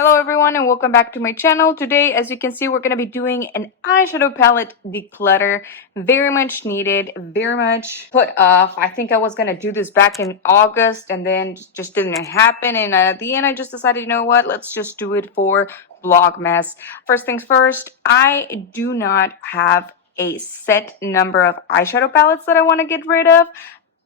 Hello everyone and welcome back to my channel. Today, as you can see, we're going to be doing an eyeshadow palette declutter. Very much needed, very much put off. I think I was going to do this back in August and then just didn't happen. And at the end, I just decided, you know what, let's just do it for Vlogmas. First things first, I do not have a set number of eyeshadow palettes that I want to get rid of.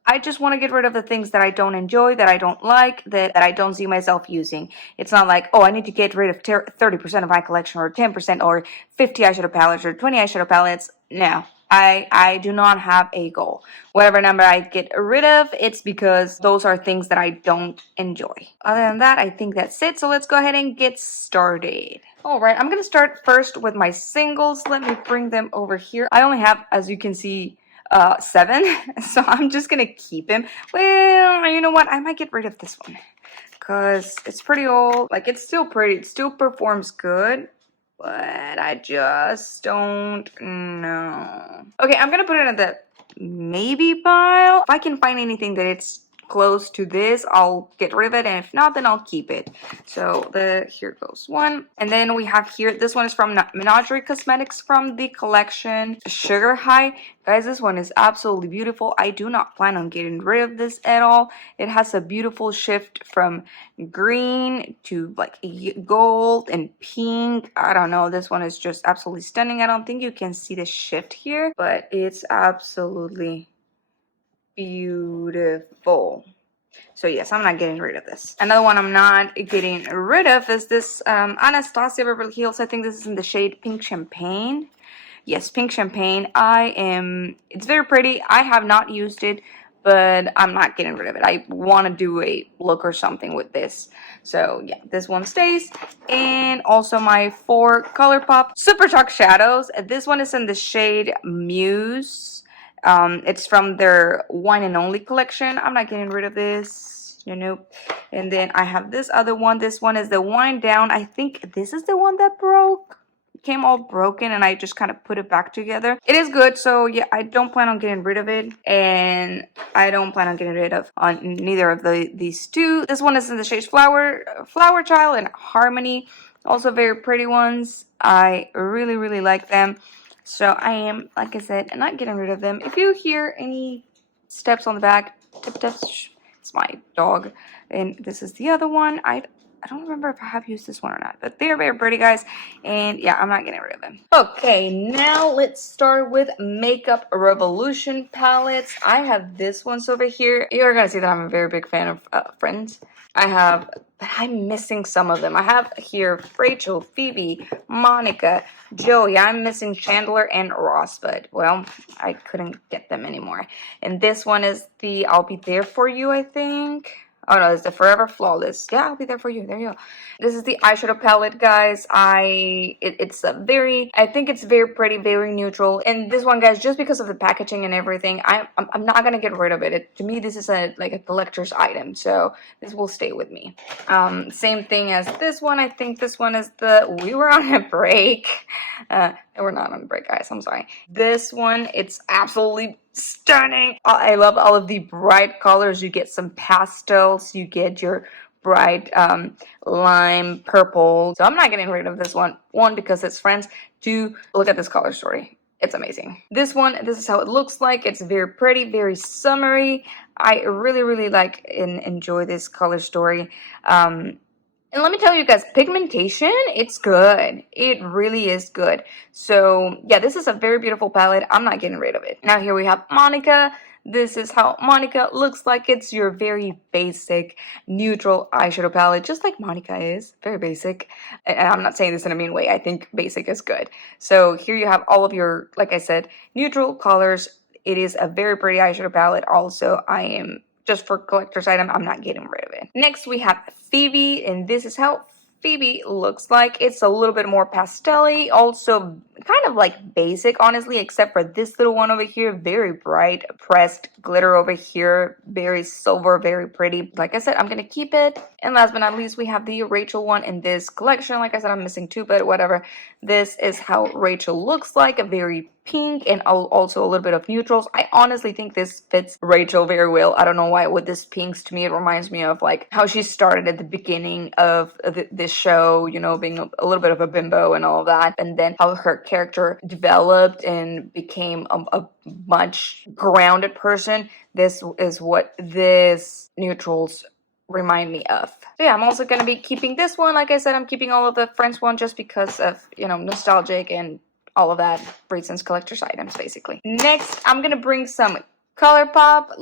I just want to get rid of the things that I don't enjoy, that I don't like, that I don't see myself using. It's not like, oh, I need to get rid of 30% of my collection or 10% or 50 eyeshadow palettes or 20 eyeshadow palettes. No, I do not have a goal. Whatever number I get rid of, it's because those are things that I don't enjoy. Other than that, I think that's it. So let's go ahead and get started. Alright, I'm going to start first with my singles. Let me bring them over here. I only have, as you can see, 7, so I'm just gonna keep him. Well, you know what, I might get rid of this one because it's pretty old. Like, it's still pretty, it still performs good, but I just don't know. Okay, I'm gonna put it in the maybe pile. If I can find anything that it's close to this, I'll get rid of it, and if not, then I'll keep it. So here goes one, and then we have here, this one is from Menagerie Cosmetics from the collection Sugar High. Guys, this one is absolutely beautiful. I do not plan on getting rid of this at all. It has a beautiful shift from green to like gold and pink. I don't know, this one is just absolutely stunning. I don't think you can see the shift here, but it's absolutely beautiful. So yes, I'm not getting rid of this. Another one I'm not getting rid of is this Anastasia Beverly Hills. I think this is in the shade Pink Champagne. Yes, Pink Champagne. It's very pretty. I have not used it, but I'm not getting rid of it. I want to do a look or something with this. So yeah, this one stays. And also my 4 ColourPop Super Talk Shadows. This one is in the shade Muse. It's from their Wine and Only collection. I'm not getting rid of this, you know. And then I have this other one. This one is the Wind Down. I think this is the one that broke. It came all broken and I just kind of put it back together. It is good, so yeah, I don't plan on getting rid of it. And I don't plan on getting rid of neither of these two. This one is in the shades Flower Child and Harmony. Also very pretty ones. I really, really like them. So I am, like I said, not getting rid of them. If you hear any steps on the back, tip-taps, it's my dog. And this is the other one. I don't remember if I have used this one or not, but they're very pretty, guys. And yeah, I'm not getting rid of them. Okay, now let's start with Makeup Revolution palettes. I have this one over here. You're gonna see that I'm a very big fan of Friends. But I'm missing some of them. I have here Rachel, Phoebe, Monica, Joey. I'm missing Chandler and Ross, but well, I couldn't get them anymore. And this one is the I'll Be There For You, I think. Oh no, it's the Forever Flawless. Yeah, I'll be there for you. There you go. This is the eyeshadow palette, guys. I think it's very pretty, very neutral. And this one, guys, just because of the packaging and everything, I'm not gonna get rid of it. To me, this is like a collector's item, so this will stay with me. Same thing as this one. I think this one is We Were on a Break. We're not on a break, guys. I'm sorry. This one, it's absolutely stunning. I love all of the bright colors. You get some pastels. You get your bright lime purple. So I'm not getting rid of this one. 1, because it's Friends. 2, look at this color story. It's amazing. This one, this is how it looks like. It's very pretty, very summery. I really, really like and enjoy this color story. And let me tell you guys, pigmentation, it's good. It really is good. So yeah, this is a very beautiful palette. I'm not getting rid of it. Now here we have Monica. This is how Monica looks like. It's your very basic neutral eyeshadow palette, just like Monica is. Very basic. And I'm not saying this in a mean way. I think basic is good. So here you have all of your, like I said, neutral colors. It is a very pretty eyeshadow palette. Also, just for collector's item, I'm not getting rid of it. Next, we have Phoebe, and this is how Phoebe looks like. It's a little bit more pastel-y, also kind of like basic, honestly, except for this little one over here. Very bright pressed glitter over here. Very silver, very pretty. Like I said, I'm gonna keep it. And last but not least, we have the Rachel one in this collection. Like I said, I'm missing two, but whatever. This is how Rachel looks like. A very pink and also a little bit of neutrals. I honestly think this fits Rachel very well. I don't know why with this pinks. To me, it reminds me of like how she started at the beginning of this show, you know, being a little bit of a bimbo and all of that, and then how her character developed and became a much grounded person. This is what this neutrals remind me of. So yeah, I'm also gonna be keeping this one. Like I said, I'm keeping all of the French one just because of, you know, nostalgic and all of that reasons, collector's items basically. Next, I'm gonna bring some ColourPop.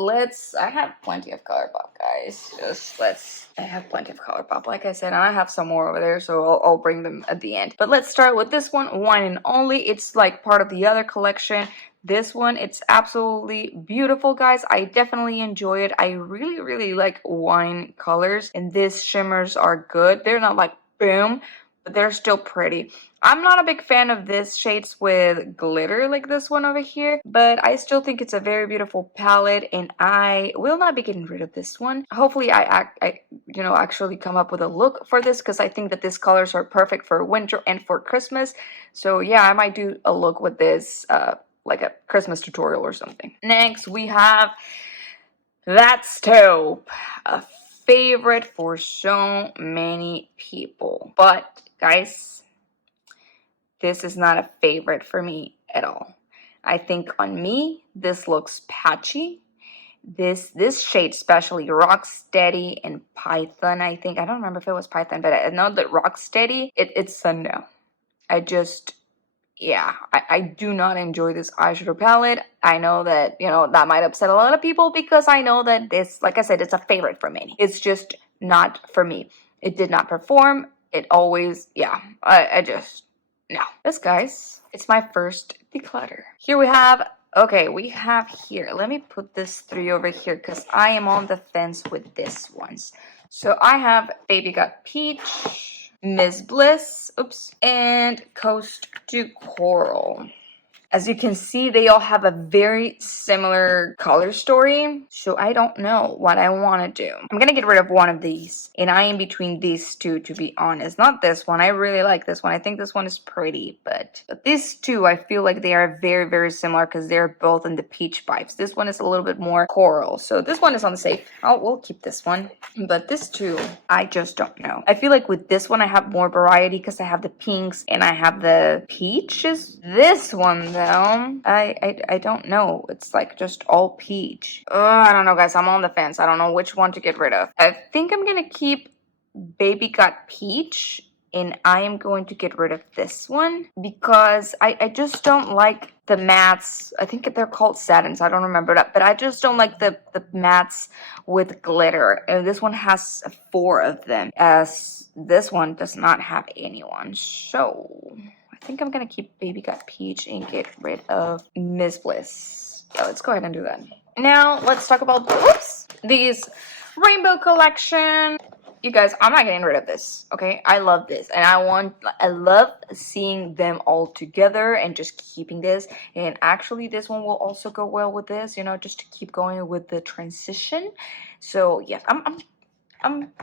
I have plenty of ColourPop, guys. I have plenty of ColourPop, like I said, and I have some more over there, so I'll bring them at the end. But let's start with this one and only. It's like part of the other collection. This one, it's absolutely beautiful, guys. I definitely enjoy it. I really like wine colors, and these shimmers are good. They're not like boom, but they're still pretty. I'm not a big fan of this shades with glitter like this one over here, but I still think it's a very beautiful palette, and I will not be getting rid of this one. Hopefully I actually come up with a look for this, because I think that these colors are perfect for winter and for Christmas. So yeah, I might do a look with this like a Christmas tutorial or something. Next, we have That's Taupe, a favorite for so many people. But guys, this is not a favorite for me at all. I think on me, this looks patchy. This shade, especially Rocksteady and Python, I think. I don't remember if it was Python, but I know that Rocksteady, it's a no. I do not enjoy this eyeshadow palette. I know that, you know, that might upset a lot of people, because I know that this, like I said, it's a favorite for many. It's just not for me. It did not perform. It always, I just, no. This, guys, it's my first declutter. Here we have, here, let me put this 3 over here, because I am on the fence with this ones. So I have Baby Got Peach, Miss Bliss, and Coast to Coral. As you can see, they all have a very similar color story, so I don't know what I want to do. I'm gonna get rid of one of these, and I am between these two, to be honest. Not this one. I really like this one. I think this one is pretty, but these two, I feel like they are very similar, because they're both in the peach vibes. This one is a little bit more coral, so this one is on the safe. We'll keep this one, but this two, I just don't know. I feel like with this one, I have more variety, because I have the pinks and I have the peaches. This one, though, I don't know. It's like just all peach. I don't know, guys. I'm on the fence. I don't know which one to get rid of. I think I'm gonna keep Baby Got Peach, and I am going to get rid of this one, because I just don't like the mattes. I think they're called satins. I don't remember that, but I just don't like the mattes with glitter. And this one has 4 of them, as this one does not have anyone. So I think I'm gonna keep Baby Got Peach and get rid of Miss Bliss. So let's go ahead and do that. Now let's talk about these Rainbow Collection. You guys, I'm not getting rid of this, okay? I love this, and I love seeing them all together and just keeping this. And actually, this one will also go well with this, you know, just to keep going with the transition. So yes, I'm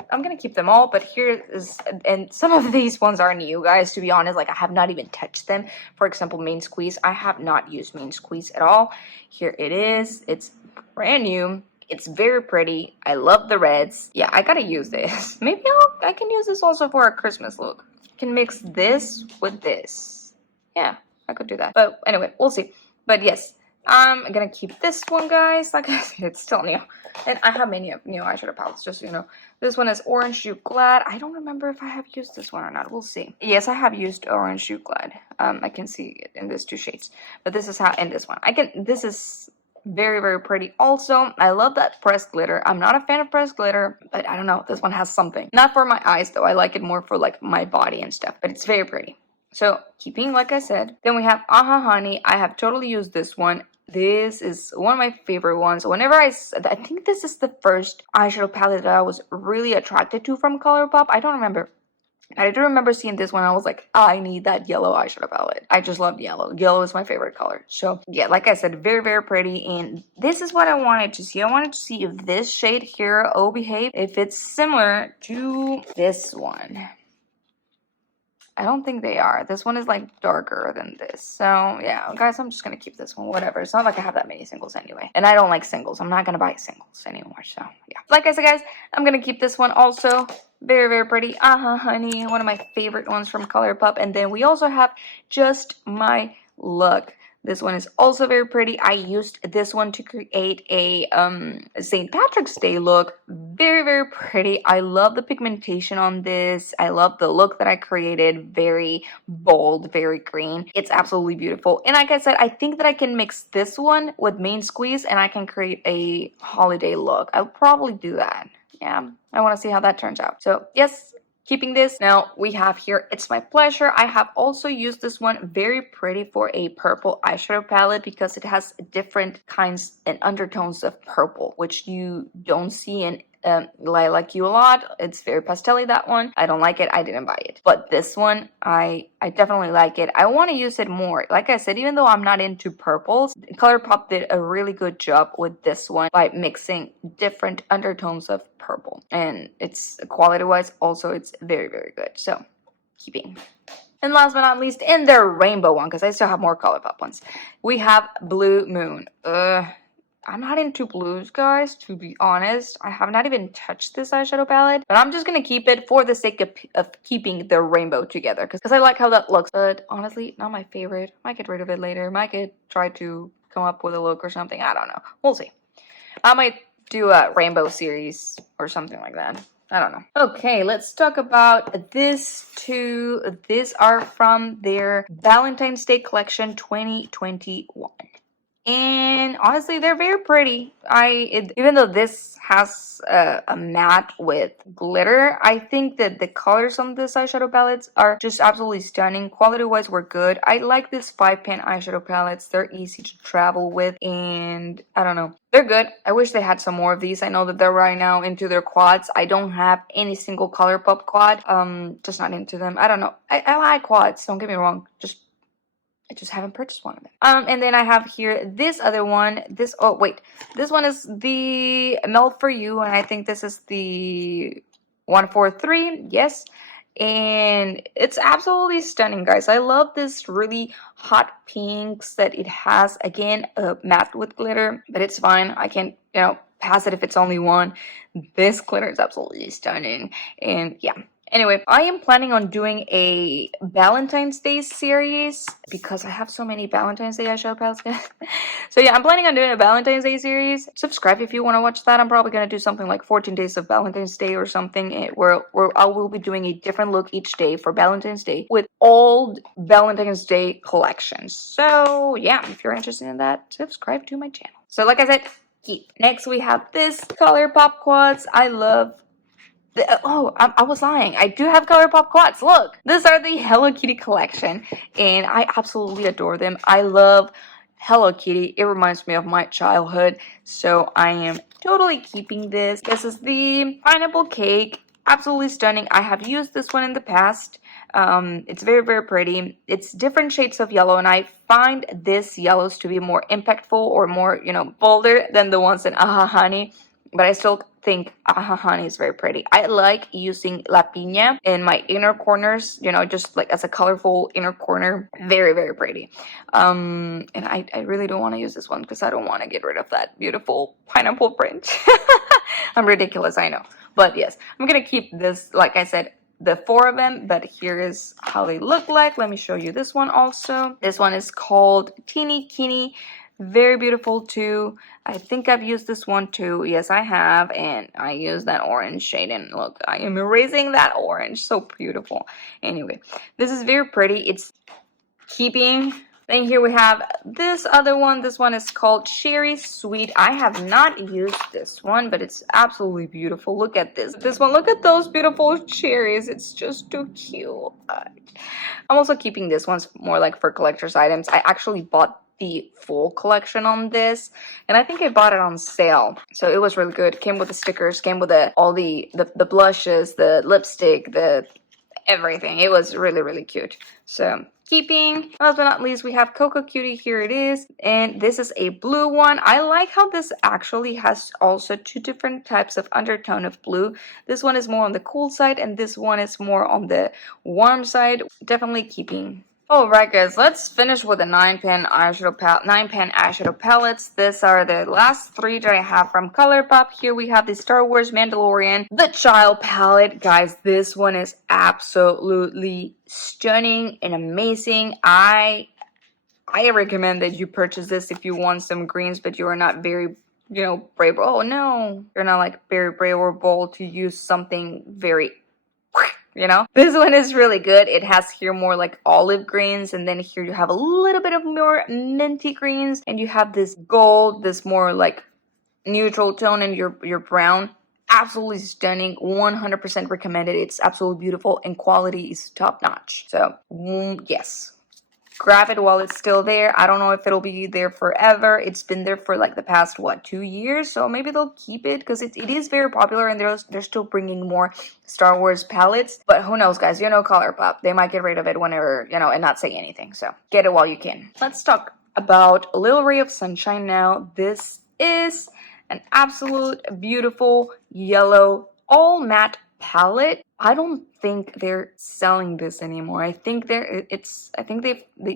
gonna keep them all, but here is, and some of these ones are new, guys, to be honest. Like, I have not even touched them. For example, Main Squeeze. I have not used Main Squeeze at all. Here it is. It's brand new. It's very pretty. I love the reds. Yeah, I gotta use this. Maybe I can use this also for a Christmas look. I can mix this with this. Yeah, I could do that. But anyway, we'll see. But yes, I'm gonna keep this one, guys. Like I said, it's still new. And I have many new eyeshadow palettes, just so you know. This one is Orange Juke Glad. I don't remember if I have used this one or not. We'll see. Yes, I have used Orange Juke Glad. I can see it in these 2 shades. But this is how, in this one. This is very pretty. Also, I love that pressed glitter. I'm not a fan of pressed glitter, but I don't know, this one has something. Not for my eyes though. I like it more for like my body and stuff, but it's very pretty. So keeping, like I said, then we have Aha Honey. I have totally used this one. This is one of my favorite ones. Whenever I think this is the first eyeshadow palette that I was really attracted to from ColourPop. I don't remember I do remember seeing this one. I was like, I need that yellow eyeshadow palette. I just love yellow. Yellow is my favorite color. So yeah, like I said, very, very pretty. And this is what I wanted to see. I wanted to see if this shade here, Oh Behave, if it's similar to this one. I don't think they are. This one is like darker than this. So yeah, guys, I'm just gonna keep this one, whatever. It's not like I have that many singles anyway. And I don't like singles. I'm not gonna buy singles anymore. So yeah. Like I said, guys, I'm gonna keep this one also. Very, very pretty. Honey. One of my favorite ones from ColourPop. And then we also have Just My Luck. This one is also very pretty. I used this one to create a St. Patrick's Day look. Very, very pretty. I love the pigmentation on this. I love the look that I created. Very bold, very green. It's absolutely beautiful. And like I said, I think that I can mix this one with Main Squeeze and I can create a holiday look. I'll probably do that. Yeah, I want to see how that turns out. So yes, keeping this. Now we have here It's My Pleasure. I have also used this one, very pretty, for a purple eyeshadow palette because it has different kinds and undertones of purple, which you don't see in Lilac You a lot. It's very pastel-y, that one. I don't like it. I didn't buy it. But this one, I definitely like it. I want to use it more. Like I said, even though I'm not into purples, ColourPop did a really good job with this one by mixing different undertones of purple. And it's quality-wise, also, it's very, very good. So, keeping. And last but not least, in the rainbow one, because I still have more ColourPop ones, we have Blue Moon. I'm not into blues, guys, to be honest. I have not even touched this eyeshadow palette, but I'm just gonna keep it for the sake of keeping the rainbow together, because I like how that looks. But honestly, not my favorite. Might get rid of it later. Might try to come up with a look or something. I don't know. We'll see. I might do a rainbow series or something like that. I don't know. Okay, let's talk about this two. These are from their Valentine's Day collection 2021. And honestly, they're very pretty. Even though this has a matte with glitter, I think that the colors on this eyeshadow palettes are just absolutely stunning. Quality-wise, we're good. I like these 5-pan eyeshadow palettes. They're easy to travel with, and I don't know. They're good. I wish they had some more of these. I know that they're right now into their quads. I don't have any single ColourPop quad. Just not into them. I don't know. I like quads. Don't get me wrong. I just haven't purchased one of them. And then I have here this other one. This one is the Melt For You, and I think this is the 143. Yes. And it's absolutely stunning, guys. I love this really hot pinks that it has. Again, matte with glitter, but it's fine. I can, pass it if it's only one. This glitter is absolutely stunning. And yeah. Anyway, I am planning on doing a Valentine's Day series because I have so many Valentine's Day eyeshadow palettes. So yeah, I'm planning on doing a Valentine's Day series. Subscribe if you want to watch that. I'm probably going to do something like 14 days of Valentine's Day or something where I will be doing a different look each day for Valentine's Day with old Valentine's Day collections. So yeah, if you're interested in that, subscribe to my channel. So like I said, keep. Next we have this ColourPop quads. I love... I was lying. I do have ColourPop quads. Look, these are the Hello Kitty collection, and I absolutely adore them. I love Hello Kitty. It reminds me of my childhood, so I am totally keeping this. This is the Pineapple Cake. Absolutely stunning. I have used this one in the past. It's very, very pretty. It's different shades of yellow, and I find this yellows to be more impactful or more, bolder than the ones in Aha Honey. But I still think Aha Honey is very pretty. I like using La Piña in my inner corners, just like as a colorful inner corner. Very, very pretty. And I really don't want to use this one because I don't want to get rid of that beautiful pineapple print. I'm ridiculous, I know. But yes, I'm going to keep this, like I said, the 4 of them, but here is how they look like. Let me show you this one also. This one is called Teeny Keeny. Very beautiful too. I think I've used this one too. Yes, I have. And I use that orange shade. And look, I am erasing that orange. So beautiful. Anyway, this is very pretty. It's keeping. Then here we have this other one. This one is called Cherry Sweet. I have not used this one, but it's absolutely beautiful. Look at this. This one, look at those beautiful cherries. It's just too cute. I'm also keeping this one more like for collector's items. I actually bought the full collection on this, and I think I bought it on sale, so it was really good. Came with the stickers, came with all the blushes, the lipstick, everything. It was really, really cute. So keeping. Last but not least, we have Cocoa Cutie. Here it is. And this is a blue one. I like how this actually has also two different types of undertone of blue. This one is more on the cool side, and this one is more on the warm side. Definitely keeping. Alright guys, let's finish with the 9-pan eyeshadow palettes. These are the last 3 that I have from ColourPop. Here we have the Star Wars Mandalorian, the Child palette. Guys, this one is absolutely stunning and amazing. I recommend that you purchase this if you want some greens, but you are not very, brave. Oh no, you're not like very brave or bold to use something very, This one is really good. It has here more like olive greens, and then here you have a little bit of more minty greens, and you have this gold, this more like neutral tone, and your brown. Absolutely stunning. 100% recommended. It's absolutely beautiful, and quality is top notch. So yes, grab it while it's still there. I don't know if it'll be there forever. It's been there for like the past 2 years, so maybe they'll keep it because it is very popular, and they're still bringing more Star Wars palettes. But who knows, guys? ColourPop, they might get rid of it whenever, and not say anything. So get it while you can. Let's talk about A Little Ray of Sunshine now. This is an absolute beautiful yellow all matte palette. I don't think they're selling this anymore. I think they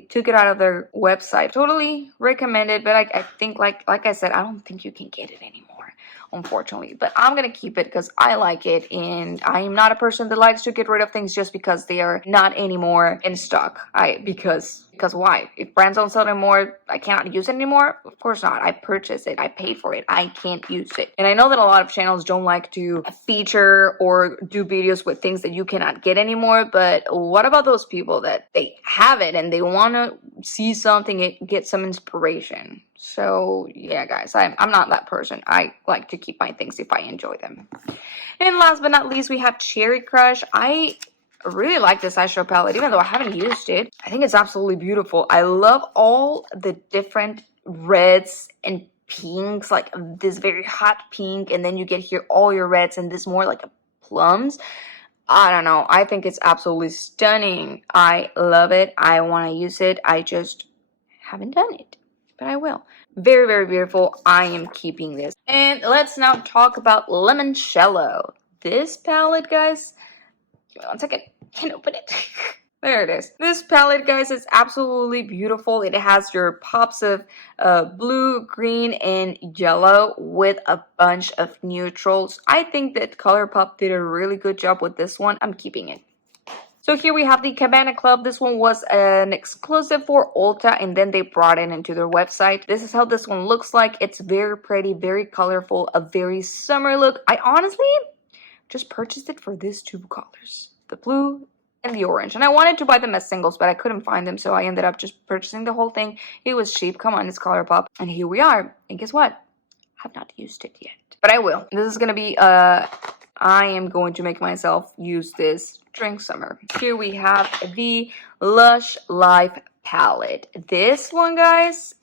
took it out of their website. Totally recommended, but I think like I said, I don't think you can get it anymore, unfortunately. But I'm gonna keep it because I like it, and I am not a person that likes to get rid of things just because they are not anymore in stock. Because why? If brands don't sell anymore, I cannot use it anymore? Of course not. I purchased it. I paid for it. I can't use it. And I know that a lot of channels don't like to feature or do videos with things that you cannot get anymore, but what about those people that they have it and they want to see something and get some inspiration? So yeah, guys, I'm not that person. I like to keep my things if I enjoy them. And last but not least, we have Cherry Crush. I really like this eyeshadow palette, even though I haven't used it. I think it's absolutely beautiful. I love all the different reds and pinks, like this very hot pink, and then you get here all your reds and this more like plums. I don't know. I think it's absolutely stunning. I love it. I want to use it. I just haven't done it, but I will. Very, very beautiful. I am keeping this. And let's now talk about Limoncello. This palette, guys. Give me 1 second. Can't open it. There it is. This palette, guys, is absolutely beautiful. It has your pops of blue, green, and yellow with a bunch of neutrals. I think that ColourPop did a really good job with this one. I'm keeping it. So here we have the Cabana Club. This one was an exclusive for Ulta, and then they brought it into their website. This is how this one looks like. It's very pretty, very colorful, a very summer look. I honestly just purchased it for these 2 colors, the blue and the orange. And I wanted to buy them as singles, but I couldn't find them, so I ended up just purchasing the whole thing. It was cheap. Come on, it's ColourPop. And here we are. And guess what? I have not used it yet, but I will. This is gonna be I am going to make myself use this during summer. Here we have the Lush Life palette. This one, guys,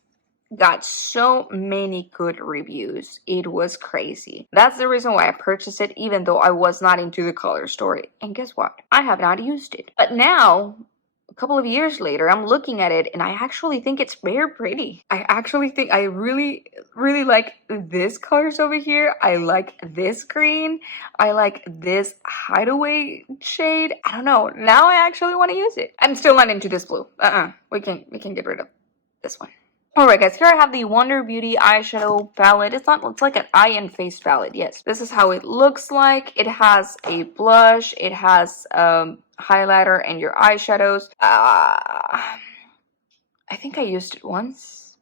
got so many good reviews. It was crazy. That's the reason why I purchased it, even though I was not into the color story. And guess what? I have not used it. But now, a couple of years later, I'm looking at it and I actually think it's very pretty. I actually think I really, really like this colors over here. I like this green. I like this hideaway shade. I don't know. Now I actually want to use it. I'm still not into this blue. We can get rid of this one. Alright guys, here I have the Wonder Beauty eyeshadow palette. It's like an eye and face palette. Yes, this is how it looks like. It has a blush, it has highlighter and your eyeshadows. I think I used it once.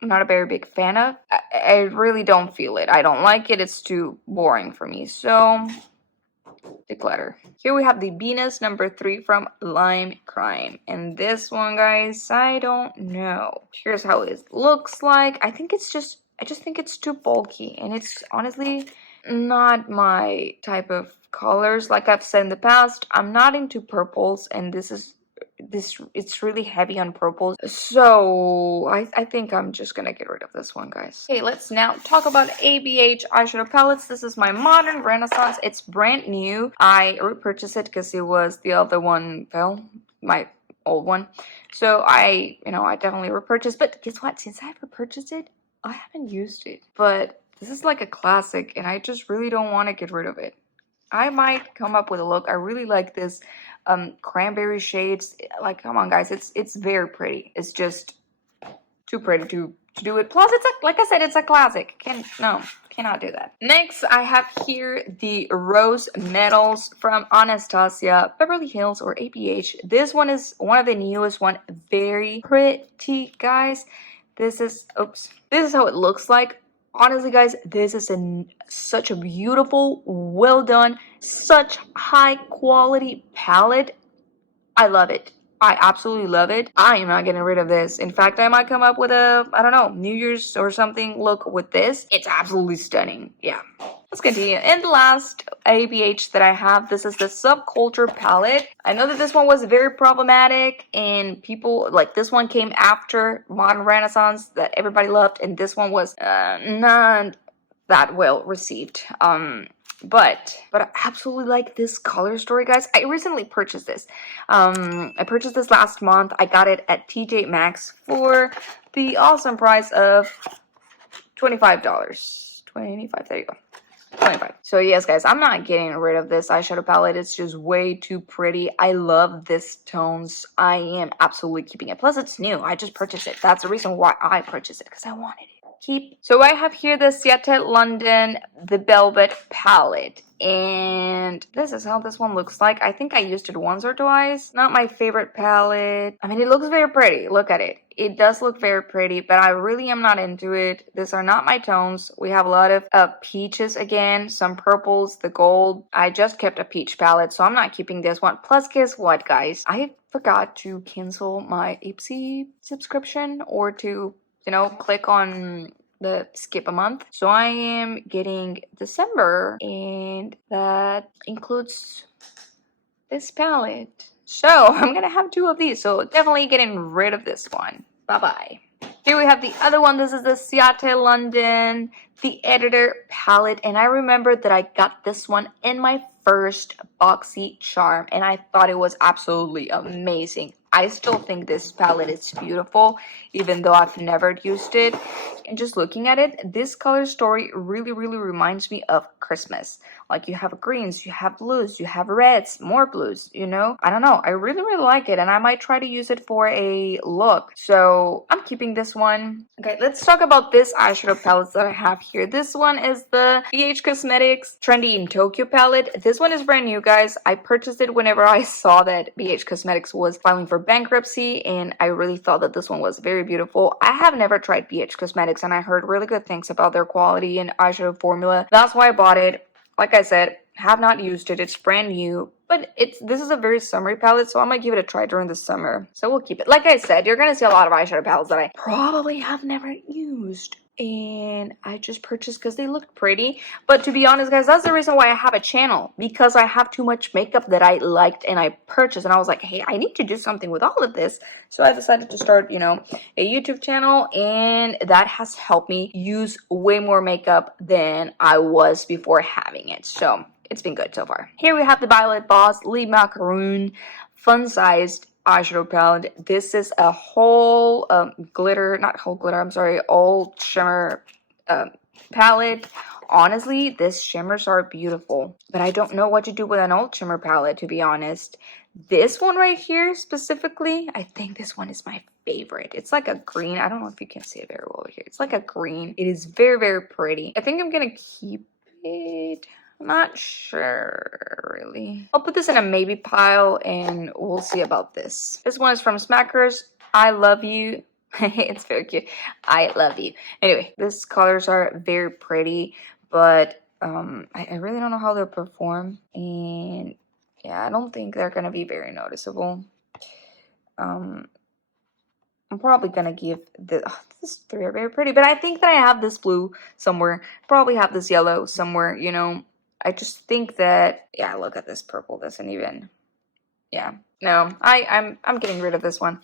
I'm not a very big fan of. I really don't feel it. I don't like it. It's too boring for me. So declutter. Here we have the Venus number 3 from Lime Crime. And this one, guys, I don't know. Here's how it looks like. I just think it's too bulky, and it's honestly not my type of colors. Like I've said in the past, I'm not into purples, and this is it's really heavy on purples. So I think I'm just gonna get rid of this one, guys. Okay, let's now talk about ABH eyeshadow palettes. This is my Modern Renaissance. It's brand new. I repurchased it because it was the other one fell, my old one. So I definitely repurchased. But guess what? Since I repurchased it, I haven't used it. But this is like a classic, and I just really don't want to get rid of it. I might come up with a look. I really like this cranberry shades. Like, come on, guys, it's very pretty. It's just too pretty to do it. Plus, it's like I said, it's a classic. Cannot do that. Next, I have here the Rose Metals from Anastasia, Beverly Hills, or ABH. This one is one of the newest one. Very pretty, guys. This is how it looks like. Honestly, guys, this is such a beautiful, well done, such high quality palette. I love it. I absolutely love it. I am not getting rid of this. In fact, I might come up with a, I don't know, New Year's or something look with this. It's absolutely stunning. Yeah. Let's continue. And the last ABH that I have, this is the Subculture palette. I know that this one was very problematic and people, like this one came after Modern Renaissance that everybody loved, and this one was not that well received. But I absolutely like this color story, guys. I recently purchased this. I purchased this last month. I got it at TJ Maxx for the awesome price of $25. 25, there you go. 25. So yes, guys, I'm not getting rid of this eyeshadow palette. It's just way too pretty. I love this tones. I am absolutely keeping it. Plus, it's new. I just purchased it. That's the reason why I purchased it, because I wanted it. So I have here the Seattle London, the Velvet palette, and this is how this one looks like. I think I used it once or twice. Not my favorite palette. I mean, it looks very pretty. Look at it. It does look very pretty, but I really am not into it. These are not my tones. We have a lot of peaches again, some purples, the gold. I just kept a peach palette, so I'm not keeping this one. Plus, guess what, guys? I forgot to cancel my Ipsy subscription or to click on the skip a month. So I am getting December, and that includes this palette. So I'm gonna have two of these. So definitely getting rid of this one. Bye-bye. Here we have the other one. This is the Seattle London, the Editor palette. And I remember that I got this one in my first Boxy Charm, and I thought it was absolutely amazing. I still think this palette is beautiful, even though I've never used it. And just looking at it, this color story really, really reminds me of Christmas. Like, you have greens, you have blues, you have reds, more blues, I don't know. I really, really like it, and I might try to use it for a look. So I'm keeping this one. Okay, let's talk about this eyeshadow palette that I have here. This one is the BH Cosmetics Trendy in Tokyo palette. This one is brand new, guys. I purchased it whenever I saw that BH Cosmetics was filing for bankruptcy, and I really thought that this one was very beautiful. I have never tried BH Cosmetics, and I heard really good things about their quality and eyeshadow formula. That's why I bought it. Like I said, have not used it. It's brand new, but this is a very summery palette, so I might give it a try during the summer. So we'll keep it. Like I said, you're gonna see a lot of eyeshadow palettes that I probably have never used, and I just purchased because they look pretty. But to be honest, guys, that's the reason why I have a channel, because I have too much makeup that I liked and I purchased, and I was like, hey, I need to do something with all of this. So I decided to start, a YouTube channel, and that has helped me use way more makeup than I was before having it. So it's been good so far. Here we have the Violet Boss Le Macaroon fun-sized eyeshadow palette. This is a whole all shimmer palette. Honestly, these shimmers are beautiful, but I don't know what to do with an all shimmer palette, to be honest. This one right here specifically, I think this one is my favorite. It's like a green. I don't know if you can see it very well over here. It's like a green. It is very, very pretty. I think I'm gonna keep it. I'm not sure, really. I'll put this in a maybe pile, and we'll see about this. This one is from Smackers. I love you. It's very cute. I love you. Anyway, these colors are very pretty, but I really don't know how they'll perform. And yeah, I don't think they're going to be very noticeable. I'm probably going to give these three are very pretty, but I think that I have this blue somewhere. Probably have this yellow somewhere, I just think that, yeah, look at this purple. Doesn't even Yeah, no, I'm getting rid of this one.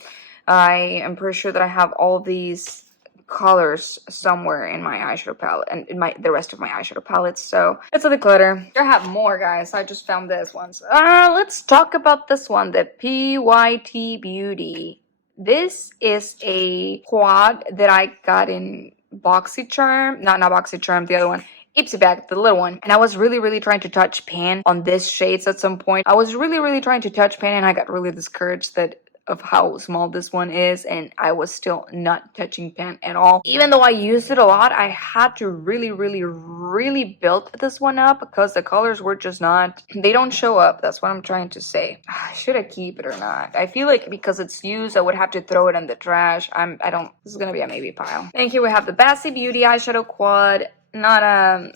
I am pretty sure that I have all of these colors somewhere in my eyeshadow palette and in the rest of my eyeshadow palettes. So it's a declutter. I have more, guys. I just found this one. So, let's talk about this one, the PYT Beauty. This is a quad that I got in BoxyCharm. Not BoxyCharm, the other one. Ipsy bag, the little one. And I was really trying to touch pan on this shades at some point. I was really trying to touch pan and I got really discouraged of how small this one is, and I was still not touching pan at all. Even though I used it a lot, I had to really build this one up because the colors were just not, they don't show up. That's what I'm trying to say. Should I keep it or not? I feel like because it's used, I would have to throw it in the trash. This is gonna be a maybe pile. And here we have the Bassy Beauty eyeshadow quad, not a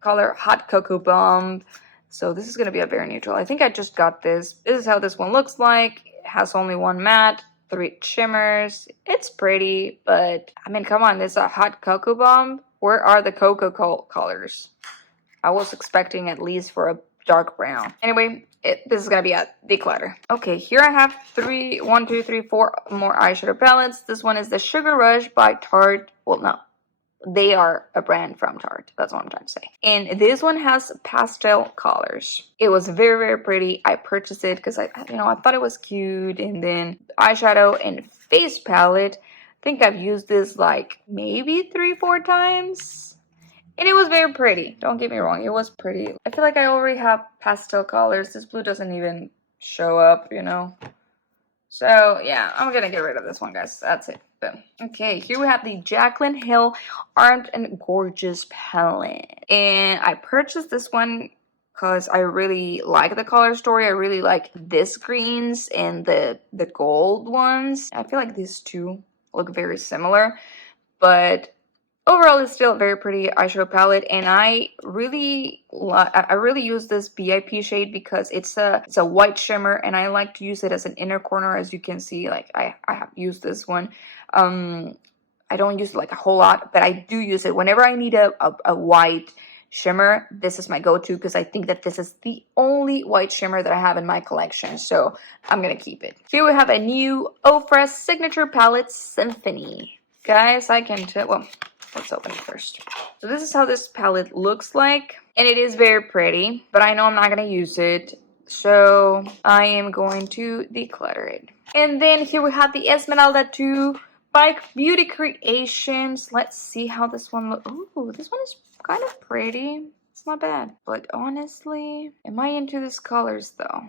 color Hot Cocoa Bomb. So this is gonna be a very neutral. I think I just got this. This is how this one looks like. Has only one matte, 3 shimmers. It's pretty, but I mean, come on, this is a Hot Cocoa Bomb. Where are the cocoa colors? I was expecting at least for a dark brown. Anyway, this is gonna be a declutter. Okay, here I have 4 more eyeshadow palettes. This one is the Sugar Rush by Tarte. Well, no. They are a brand from Tarte. That's what I'm trying to say. And this one has pastel colors. It was very pretty. I purchased it because I thought it was cute. And then eyeshadow and face palette. I think I've used this like maybe 3-4 times. And it was very pretty. Don't get me wrong. It was pretty. I feel like I already have pastel colors. This blue doesn't even show up, you know. So, yeah, I'm gonna get rid of this one, guys. That's it. Boom. Okay, here we have the Jaclyn Hill Art and Gorgeous palette. And I purchased this one because I really like the color story. I really like this greens and the gold ones. I feel like these two look very similar. But overall, it's still a very pretty eyeshadow palette, and I really use this BIP shade because it's a white shimmer, and I like to use it as an inner corner. As you can see, like I have used this one. I don't use it like a whole lot, but I do use it whenever I need a white shimmer. This is my go-to because I think that this is the only white shimmer that I have in my collection, so I'm gonna keep it. Here we have a new Ofra signature palette, Symphony. Guys, I can tell. Well, let's open it first. So this is how this palette looks like. And it is very pretty, but I know I'm not going to use it. So I am going to declutter it. And then here we have the Esmeralda 2 by Beauty Creations. Let's see how this one looks. Ooh, this one is kind of pretty. It's not bad. But honestly, am I into these colors though?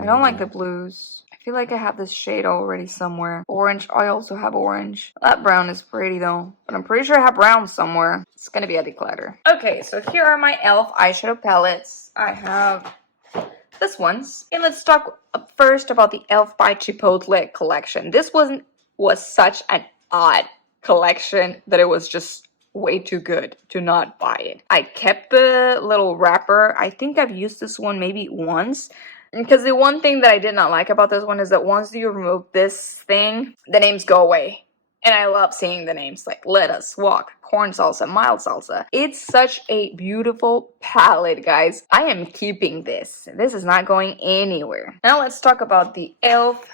I don't like the blues. I feel like I have this shade already somewhere. Orange, I also have orange. That brown is pretty though, but I'm pretty sure I have brown somewhere. It's gonna be a declutter. Okay, so here are my e.l.f. eyeshadow palettes. I have this ones. And let's talk first about the e.l.f. by Chipotle collection. This was such an odd collection that it was just way too good to not buy it. I kept the little wrapper. I think I've used this one maybe once. Because the one thing that I did not like about this one is that once you remove this thing, the names go away. And I love seeing the names like lettuce, wok, corn salsa, mild salsa. It's such a beautiful palette, guys. I am keeping this. This is not going anywhere. Now let's talk about the e.l.f.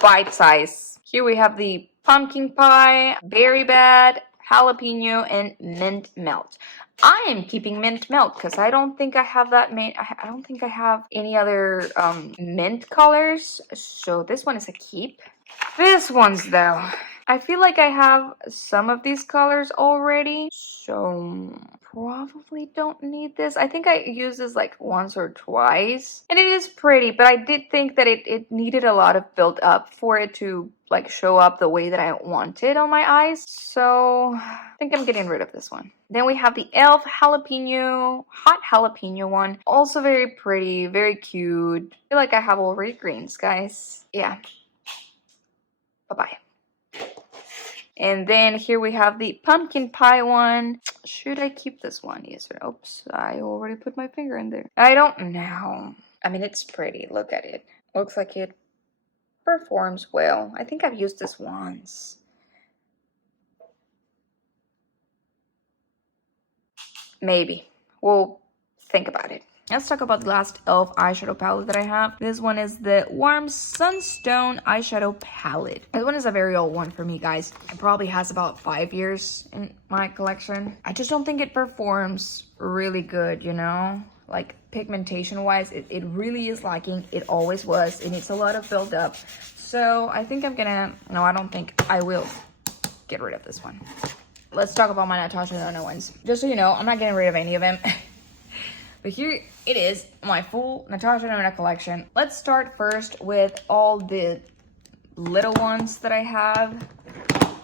bite size. Here we have the pumpkin pie, berry bad, jalapeno, and mint melt. I am keeping mint melt because I don't think I have that I don't think I have any other mint colors. So this one is a keep. This one's though, I feel like I have some of these colors already, so probably don't need this. I think I used this like once or twice, and it is pretty, but I did think that it needed a lot of build up for it to like show up the way that I wanted on my eyes. So I think I'm getting rid of this one. Then we have the e.l.f. jalapeno, hot jalapeno one. Also very pretty, very cute. I feel like I have already greens, guys. Yeah. Bye-bye. And then here we have the pumpkin pie one. Should I keep this one? Yes or oops, I already put my finger in there. I don't know. I mean, it's pretty. Look at it. Looks like it performs well. I think I've used this once. Maybe. We'll think about it. Let's talk about the last e.l.f. eyeshadow palette that I have. This one is the Warm Sunstone eyeshadow palette. This one is a very old one for me, guys. It probably has about 5 years in my collection. I just don't think it performs really good, you know? Like pigmentation wise, it really is lacking. It always was. It needs a lot of build up. So I think I'm gonna, no, I don't think I will get rid of this one. Let's talk about my Natasha Denona ones. Just so you know, I'm not getting rid of any of them. But here it is, my full Natasha Denona collection. Let's start first with all the little ones that I have.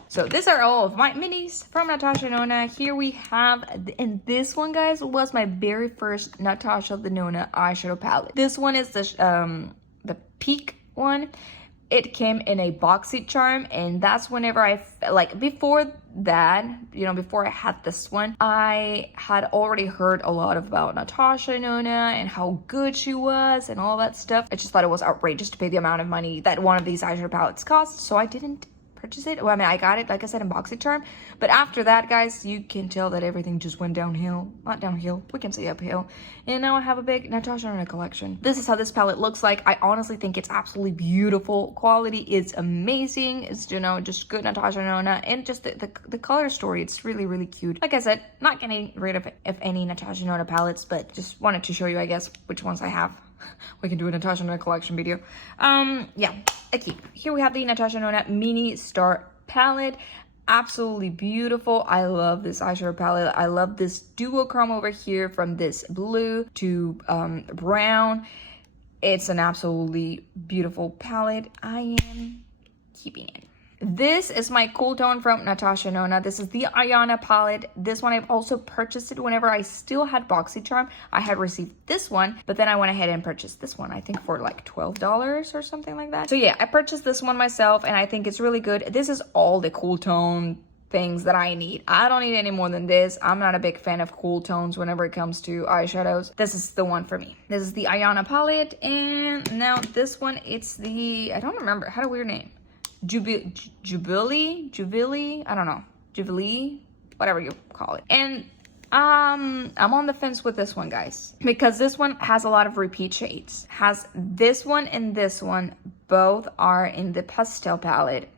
So these are all of my minis from Natasha Denona. Here we have, and this one, guys, was my very first Natasha Denona eyeshadow palette. This one is the Peak one. It came in a boxy charm, and that's whenever I, like, before that, you know, before I had this one, I had already heard a lot about Natasha Denona and how good she was and all that stuff. I just thought it was outrageous to pay the amount of money that one of these eyeshadow palettes cost, so I didn't purchase it. Well, I mean, I got it, like I said, in boxy charm, but after that, guys, you can tell that everything just went downhill. Not downhill, we can say uphill. And now I have a big Natasha Denona collection. This is how this palette looks like. I honestly think it's absolutely beautiful. Quality is amazing. It's, you know, just good Natasha Denona, and just the color story, it's really, really cute. Like I said, not getting rid of any Natasha Denona palettes, but just wanted to show you, I guess, which ones I have. We can do a Natasha Denona collection video. Yeah, okay. Here we have the Natasha Denona Mini Star palette. Absolutely beautiful. I love this eyeshadow palette. I love this duochrome over here, from this blue to brown. It's an absolutely beautiful palette. I am keeping it. This is my cool tone from Natasha Denona. This is the Ayana palette. This one I've also purchased it whenever I still had BoxyCharm. I had received this one, but then I went ahead and purchased this one, I think for like $12 or something like that. So yeah, I purchased this one myself, and I think it's really good. This is all the cool tone things that I need. I don't need any more than this. I'm not a big fan of cool tones whenever it comes to eyeshadows. This is the one for me. This is the Ayana palette, and now this one, it's the, I don't remember, had a weird name. Jubilee, I don't know, Jubilee, whatever you call it. And I'm on the fence with this one, guys, because this one has a lot of repeat shades. Has this one and this one, both are in the pastel palette.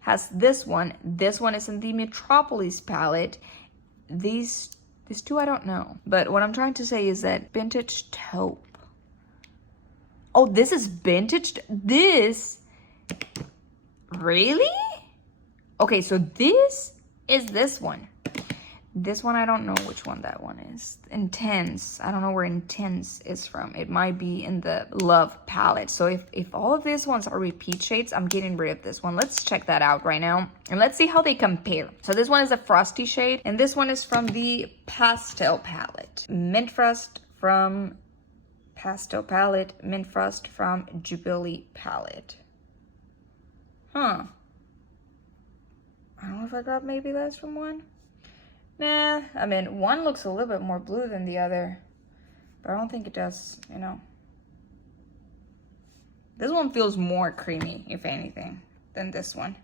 Has this one is in the Metropolis palette. These two I don't know, but what I'm trying to say is that vintage taupe. Oh, this is vintage. This. Really? Okay, so this is this one. This one, I don't know which one that one is. Intense. I don't know where Intense is from. It might be in the Love palette. So if all of these ones are repeat shades, I'm getting rid of this one. Let's check that out right now. And let's see how they compare. So this one is a frosty shade. And this one is from the Pastel palette. Mint Frost from Pastel palette. Mint Frost from Jubilee palette. Huh. I don't know if I got maybe less from one. Nah, I mean, one looks a little bit more blue than the other, but I don't think it does, you know. This one feels more creamy, if anything, than this one.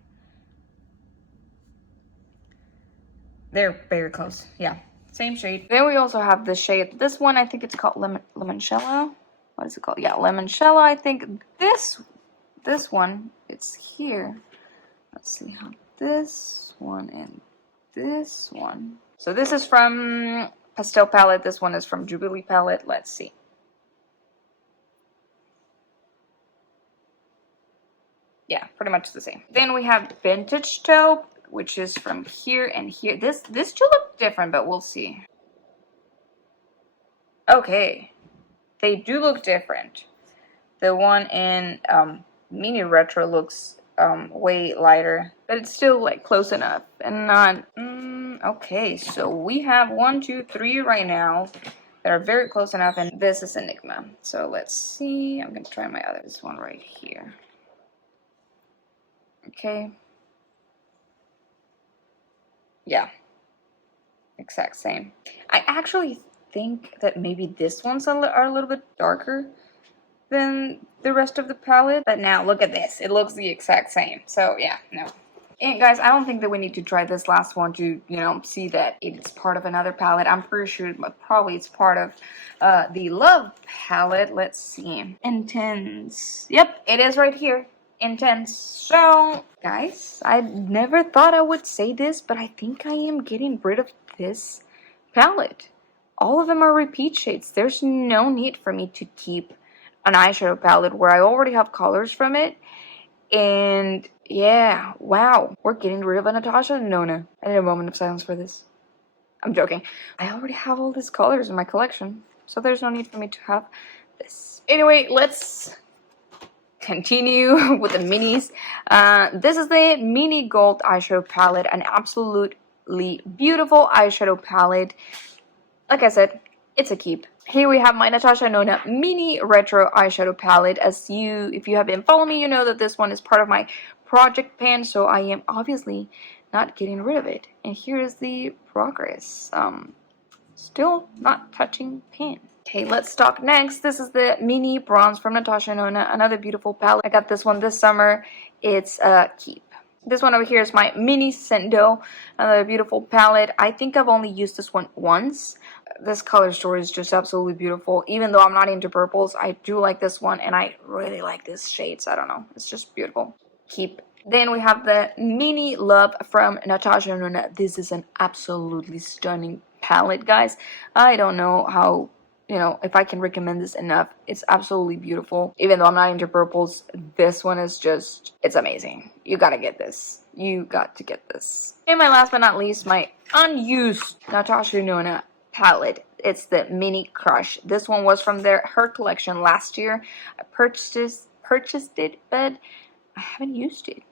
They're very close, yeah. Same shade. Then we also have the shade. This one, I think it's called Limoncello. What is it called? Yeah, Limoncello. I think this one, it's here. Let's see how this one and this one. So this is from Pastel palette. This one is from Jubilee palette. Let's see. Yeah, pretty much the same. Then we have Vintage Taupe, which is from here and here. This two look different, but we'll see. Okay, they do look different. The one in Mini Retro looks way lighter, but it's still like close enough and not. Okay, so we have 1, 2, 3 right now that are very close enough, and this is Enigma. So let's see. I'm gonna try my other. This one right here. Okay. Yeah. Exact same. I actually think that maybe this one's are a little bit darker than the rest of the palette, but now look at this. It looks the exact same. So yeah, no. And guys, I don't think that we need to try this last one to, you know, see that it's part of another palette. I'm pretty sure probably it's part of the Love palette. Let's see. Intense. Yep, it is right here. Intense. So, guys, I never thought I would say this, but I think I am getting rid of this palette. All of them are repeat shades. There's no need for me to keep an eyeshadow palette where I already have colors from it. And yeah, wow, we're getting rid of a Natasha Denona. I need a moment of silence for this. I'm joking. I already have all these colors in my collection, so there's no need for me to have this. Anyway, let's continue with the minis. This is the mini gold eyeshadow palette, an absolutely beautiful eyeshadow palette. Like I said, it's a keep. Here we have my Natasha Denona mini retro eyeshadow palette. If you have been following me, you know that this one is part of my project pan, so I am obviously not getting rid of it. And here is the progress. Still not touching pan. Okay, let's talk next. This is the mini bronze from Natasha Denona, another beautiful palette. I got this one this summer. It's a keep. This one over here is my mini Sendo, another beautiful palette. I think I've only used this one once. This color story is just absolutely beautiful. Even though I'm not into purples, I do like this one, and I really like this shades. I don't know. It's just beautiful. Keep. Then we have the mini Love from Natasha Denona. This is an absolutely stunning palette, guys. I don't know how, you know, if I can recommend this enough. It's absolutely beautiful. Even though I'm not into purples, this one is just, it's amazing. You gotta get this. You got to get this. And my last but not least, my unused Natasha Denona palette. It's the Mini Crush. This one was from her collection last year. I purchased it, but I haven't used it.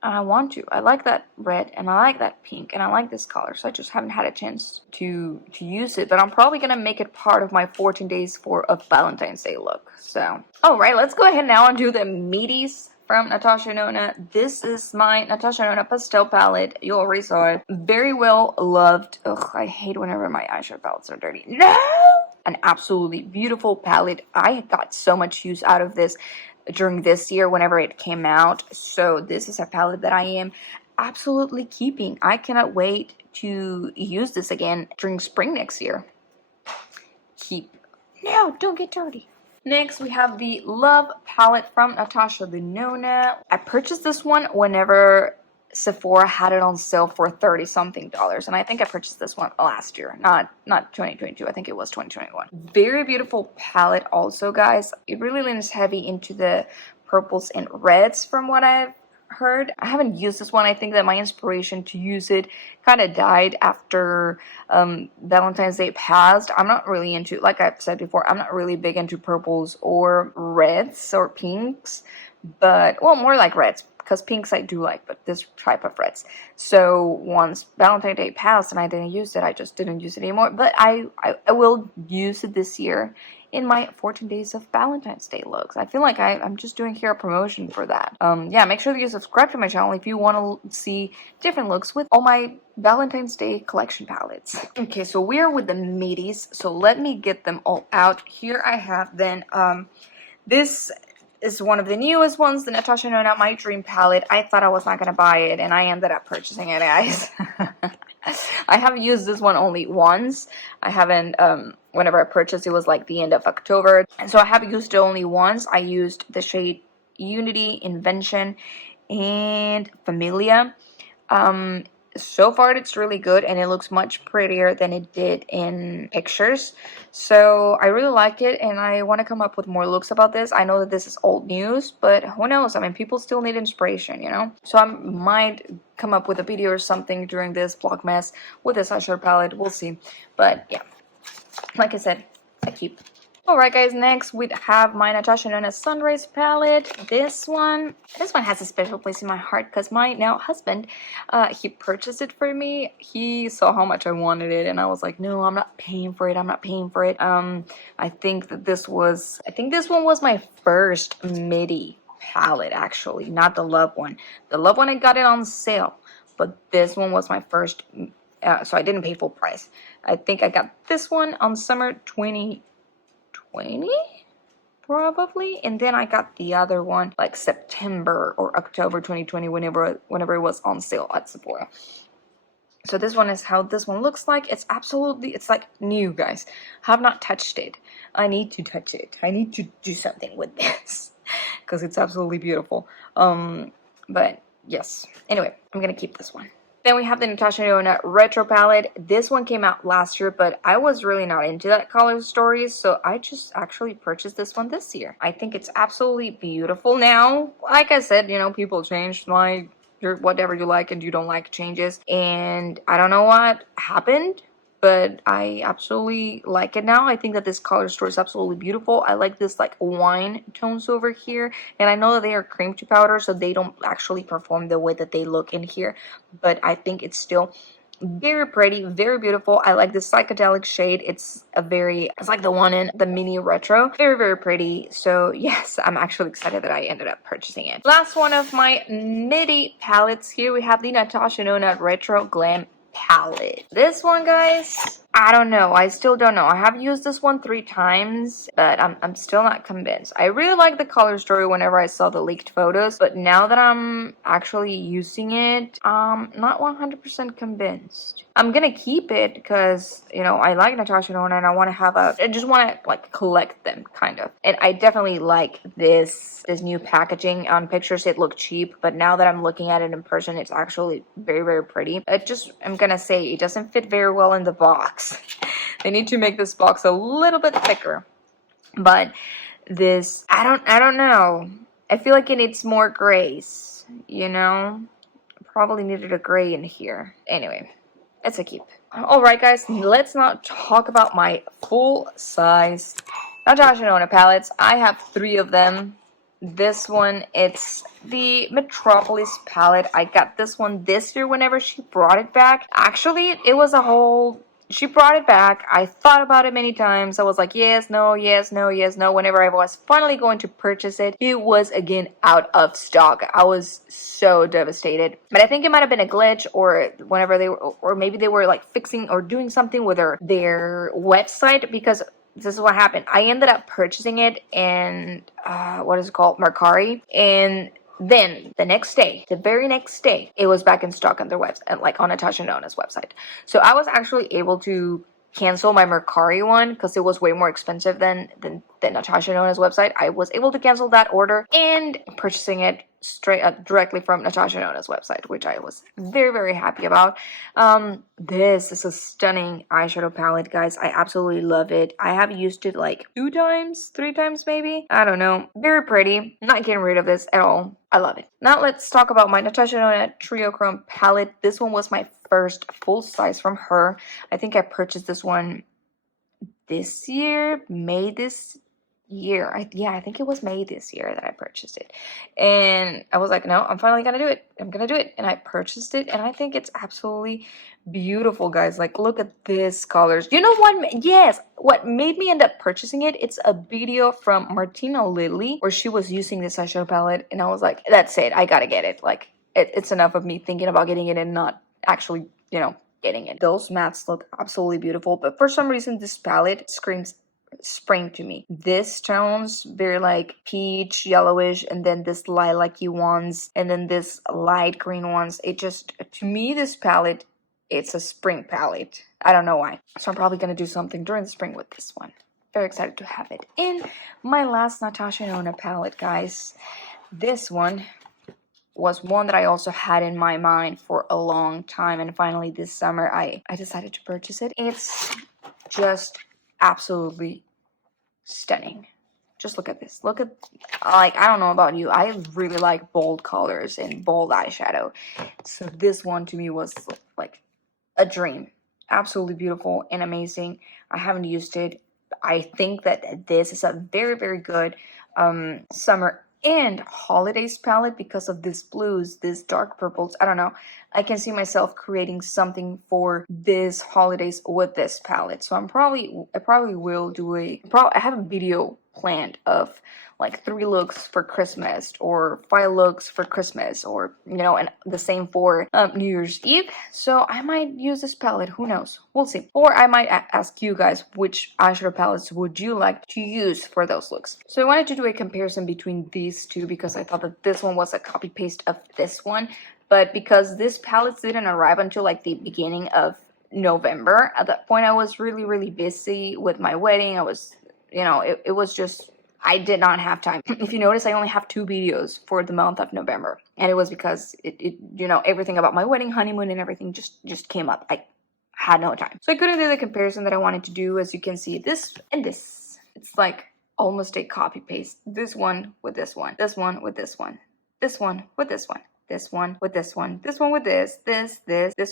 I want to. I like that red, and I like that pink, and I like this color, so I just haven't had a chance to use it. But I'm probably gonna make it part of my 14 days for a Valentine's Day look. So, all right, let's go ahead now and do the meaties from Natasha Denona. This is my Natasha Denona pastel palette. You already saw it. Very well loved. Ugh, I hate whenever my eyeshadow palettes are dirty. No! An absolutely beautiful palette. I got so much use out of this during this year whenever it came out. So this is a palette that I am absolutely keeping. I cannot wait to use this again during spring next year. Keep. No, don't get dirty. Next, we have the Love palette from Natasha Denona. I purchased this one whenever Sephora had it on sale for $30-something, and I think I purchased this one last year, not 2022. I think it was 2021. Very beautiful palette also, guys. It really leans heavy into the purples and reds from what I've heard. I haven't used this one. I think that my inspiration to use it kind of died after Valentine's Day passed. I'm not really into, like I've said before, I'm not really big into purples or reds or pinks, but, well, more like reds, because pinks I do like, but this type of reds. So once Valentine's Day passed and I didn't use it, I just didn't use it anymore. But I will use it this year in my 14 days of Valentine's Day looks. I feel like I'm just doing here a promotion for that. Yeah, make sure that you subscribe to my channel if you want to see different looks with all my Valentine's Day collection palettes. Okay, so we're with the middies, so let me get them all out. Here I have then, this is one of the newest ones, the Natasha Denona My Dream palette. I thought I was not going to buy it, and I ended up purchasing it, guys. I have used this one only once. I haven't, whenever I purchased, it was like the end of October. And so I have used it only once. I used the shade Unity, Invention, and Familia. So far it's really good, and it looks much prettier than it did in pictures. So I really like it, and I want to come up with more looks about this. I know that this is old news, but who knows? I mean, people still need inspiration, you know? So I might come up with a video or something during this Vlogmas with this eyeshadow palette. We'll see. But yeah, like I said, I keep. Alright guys, next we have my Natasha Denona Sunrise palette. This one has a special place in my heart because my now husband, he purchased it for me. He saw how much I wanted it, and I was like, no, I'm not paying for it. I'm not paying for it. I think this one was my first midi palette, actually, not the Love one. The Love one, I got it on sale, but this one was my first, so I didn't pay full price. I think I got this one on summer 2020, probably. And then I got the other one like September or October 2020, whenever it was on sale at Sephora. So this one is how this one looks like. It's like new, guys. Have not touched it. I need to touch it. I need to do something with this because it's absolutely beautiful. But yes. Anyway, I'm gonna keep this one. Then we have the Natasha Denona Retro Palette. This one came out last year, but I was really not into that color story, so I just actually purchased this one this year. I think it's absolutely beautiful now. Like I said, you know, people change. Whatever you like and you don't like changes, and I don't know what happened, but I absolutely like it now. I think that this color story is absolutely beautiful. I like this like wine tones over here, and I know that they are cream to powder, so they don't actually perform the way that they look in here, but I think it's still very pretty, very beautiful. I like this psychedelic shade. It's like the one in the mini retro. Very, very pretty. So yes, I'm actually excited that I ended up purchasing it. Last one of my MIDI palettes. Here we have the Natasha Denona Retro Glam palette. This one, guys, I don't know. I still don't know. I have used this one 3 times, but I'm still not convinced. I really like the color story whenever I saw the leaked photos, but now that I'm actually using it, I'm not 100% convinced. I'm gonna keep it because, you know, I like Natasha Denona and I just want to like collect them, kind of. And I definitely like this new packaging. On pictures it looked cheap, but now that I'm looking at it in person, it's actually very, very pretty. I'm gonna say it doesn't fit very well in the box. They need to make this box a little bit thicker. But this, I don't know. I feel like it needs more grace, you know? Probably needed a gray in here. Anyway, it's a keep. Alright guys, let's not talk about my full-size Natasha Denona palettes. I have 3 of them. This one, it's the Metropolis palette. I got this one this year whenever she brought it back. Actually, it was she brought it back. I thought about it many times. I was like, yes, no, yes, no, yes, no. Whenever I was finally going to purchase it, it was again out of stock. I was so devastated. But I think it might have been a glitch, or maybe they were like fixing or doing something with their website, because this is what happened. I ended up purchasing it in what is it called, Mercari, and then the very next day, it was back in stock on their website, like on Natasha Denona's website. So I was actually able to cancel my Mercari one because it was way more expensive than Natasha Denona's website. I was able to cancel that order and purchasing it directly from Natasha Denona's website, which I was very, very happy about. This is a stunning eyeshadow palette, guys. I absolutely love it. I have used it like 2 times, 3 times maybe. I don't know. Very pretty. Not getting rid of this at all. I love it. Now let's talk about my Natasha Denona Triochrome palette. This one was my first full size from her. I think I purchased this one this year, May this year. I think it was May this year that I purchased it, and I was like, no, I'm finally gonna do it. I'm gonna do it, and I purchased it, and I think it's absolutely beautiful, guys. Like, look at this colors. You know what? Yes, what made me end up purchasing it? It's a video from Martina Lily where she was using this eyeshadow palette, and I was like, that's it. I gotta get it. Like, it's enough of me thinking about getting it and not actually, you know, getting it. Those mattes look absolutely beautiful, but for some reason this palette screams spring to me. This tones very like peach, yellowish, and then this lilac-y ones, and then this light green ones. It just, to me, this palette, it's a spring palette. I don't know why. So I'm probably gonna do something during the spring with this one. Very excited to have it. In my last Natasha Denona palette, guys, this one was one that I also had in my mind for a long time, and finally this summer I decided to purchase it. It's just absolutely stunning. Just look at this. Look at, like, I don't know about you, I really like bold colors and bold eyeshadow. So this one to me was like a dream. Absolutely beautiful and amazing. I haven't used it. I think that this is a very, very good summer and holidays palette because of these blues, these dark purples. I don't know. I can see myself creating something for this holidays with this palette. So I probably will do I have a video planned of like 3 looks for Christmas or 5 looks for Christmas, or you know, and the same for New Year's Eve. So I might use this palette, who knows, we'll see. Or I might ask you guys which eyeshadow palettes would you like to use for those looks. So I wanted to do a comparison between these two because I thought that this one was a copy paste of this one, but because this palette didn't arrive until like the beginning of November, at that point I was really busy with my wedding. I was, you know, it was just, I did not have time. If you notice, I only have 2 videos for the month of November, and it was because it you know, everything about my wedding, honeymoon, and everything just came up. I had no time, so I couldn't do the comparison that I wanted to do. As you can see, this and this, it's like almost a copy paste. This one with this one, this one with this one, this one with this one, this one with this one, this one with this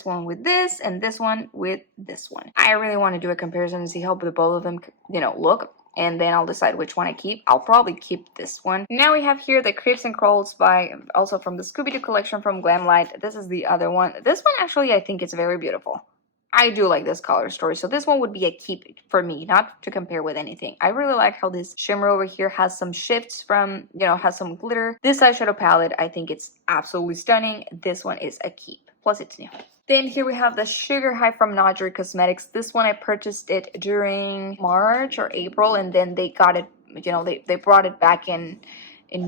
one with this, and this one with this one. I really want to do a comparison and see how the both of them, you know, look, and then I'll decide which one I keep. I'll probably keep this one. Now we have here the Creeps and Crawls by, also from the Scooby-Doo collection from Glamlight. This is the other one. This one actually I think is very beautiful. I do like this color story, so this one would be a keep for me, not to compare with anything. I really like how this shimmer over here has some shifts from, you know, has some glitter. This eyeshadow palette, I think it's absolutely stunning. This one is a keep, plus it's new. Then here we have the Sugar High from Menagerie Cosmetics. This one I purchased it during March or April, and then they got it, you know, they brought it back in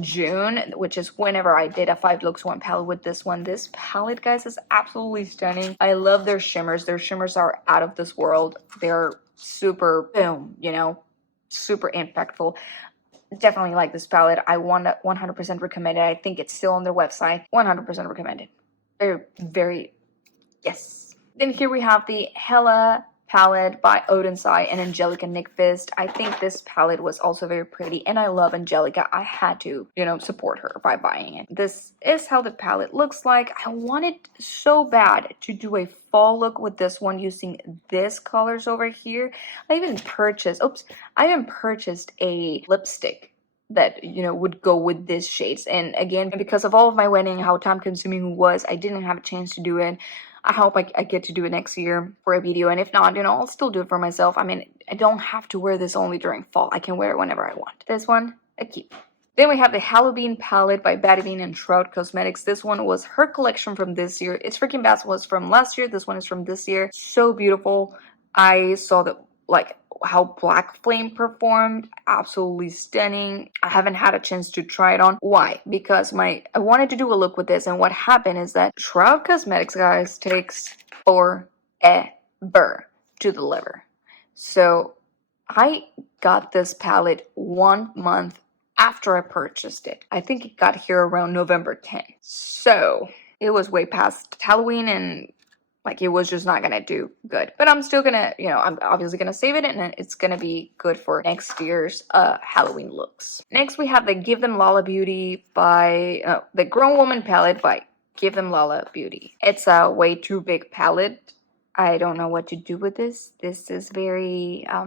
June, which is whenever I did a 5 looks 1 palette with this one. This palette, guys, is absolutely stunning. I love their shimmers. Their shimmers are out of this world. They're super boom, you know, super impactful. Definitely like this palette. I want to 100% recommend it. I think it's still on their website. 100% recommended. They're very, yes. Then here we have the Hella palette by Odensai and Angelica Nyqvist. I think this palette was also very pretty, and I love Angelica. I had to, you know, support her by buying it. This is how the palette looks like. I wanted so bad to do a fall look with this one using this colors over here. I even purchased a lipstick that, you know, would go with these shades, and again, because of all of my wedding, how time consuming it was, I didn't have a chance to do it. I hope I get to do it next year for a video, and if not, you know, I'll still do it for myself. I mean, I don't have to wear this only during fall. I can wear it whenever I want. This one, I keep. Then we have the Halloween palette by Betty Bean and Shroud Cosmetics. This one was her collection from this year. Its Freaking Bass was from last year. This one is from this year. So beautiful. I saw the, like, how Black Flame performed. Absolutely stunning. I haven't had a chance to try it on. Why? Because I wanted to do a look with this, and what happened is that Shroud Cosmetics, guys, takes forever to deliver. So I got this palette 1 month after I purchased it. I think it got here around November 10th. So it was way past Halloween, and like, it was just not gonna do good. But I'm still gonna, you know, I'm obviously gonna save it, and it's gonna be good for next year's Halloween looks. Next, we have the Give Them Lala Beauty by, the Grown Woman palette by Give Them Lala Beauty. It's a way too big palette. I don't know what to do with this. This is very, I